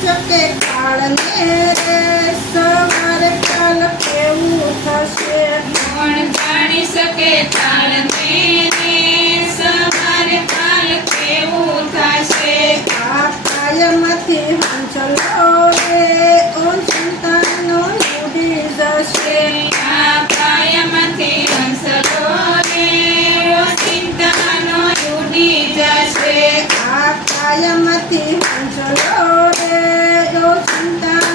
શકે કાળને રે સવારે કાલ કેવું થશે? કોણ જાણી શકે કાળને રે સવારે કાલ કેવું થશે? આ કાયમથી હંચલો રે ઓ સંતાનો ઉડી જશે. આ કાયમથી હંસલો રે ઓ સંતાનો ઉડી જશે. આ કાયમથી હંચલો Santa.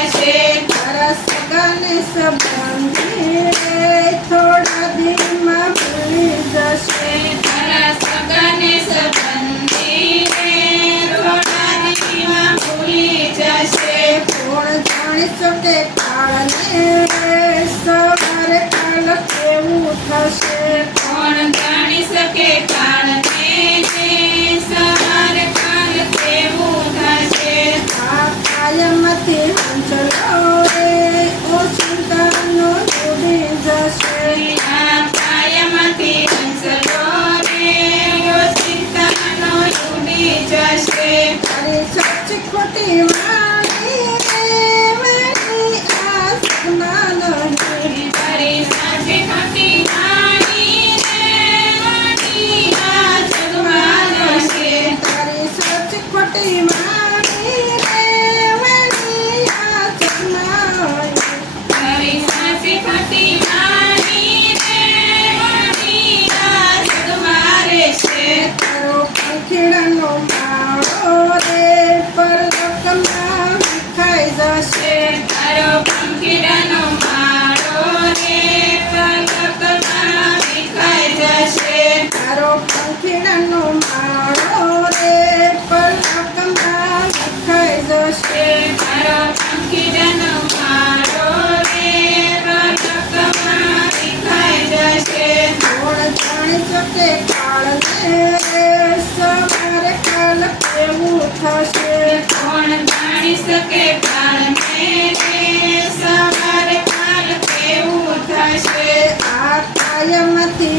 છે. રસગન સંબંધે થોડા દિન ദേവതേ સવારે કાલ કેવું થશે આ કાયમથી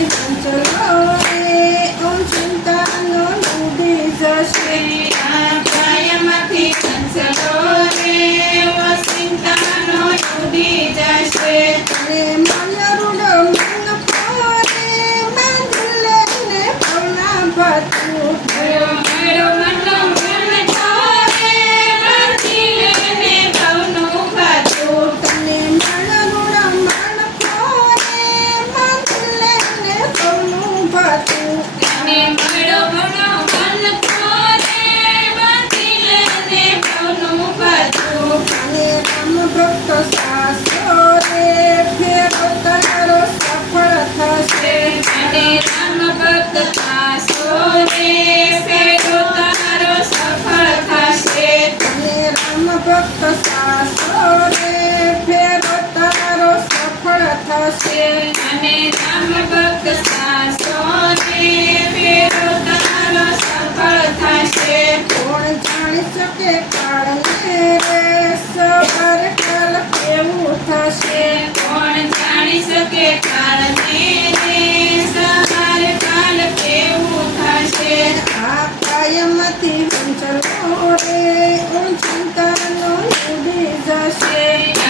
થશે. અને રામ ભક્ત સાસોને ફેરો તારો સફળ થશે. કોણ જાણી શકે કાળને રે? સવાર કાલ કેવું થશે? કોણ જાણી શકે કાળને રે? સવાર કાલ કેવું થશે? આ કાયમતી વંચલો રે. ઊંચી તરનો the shade.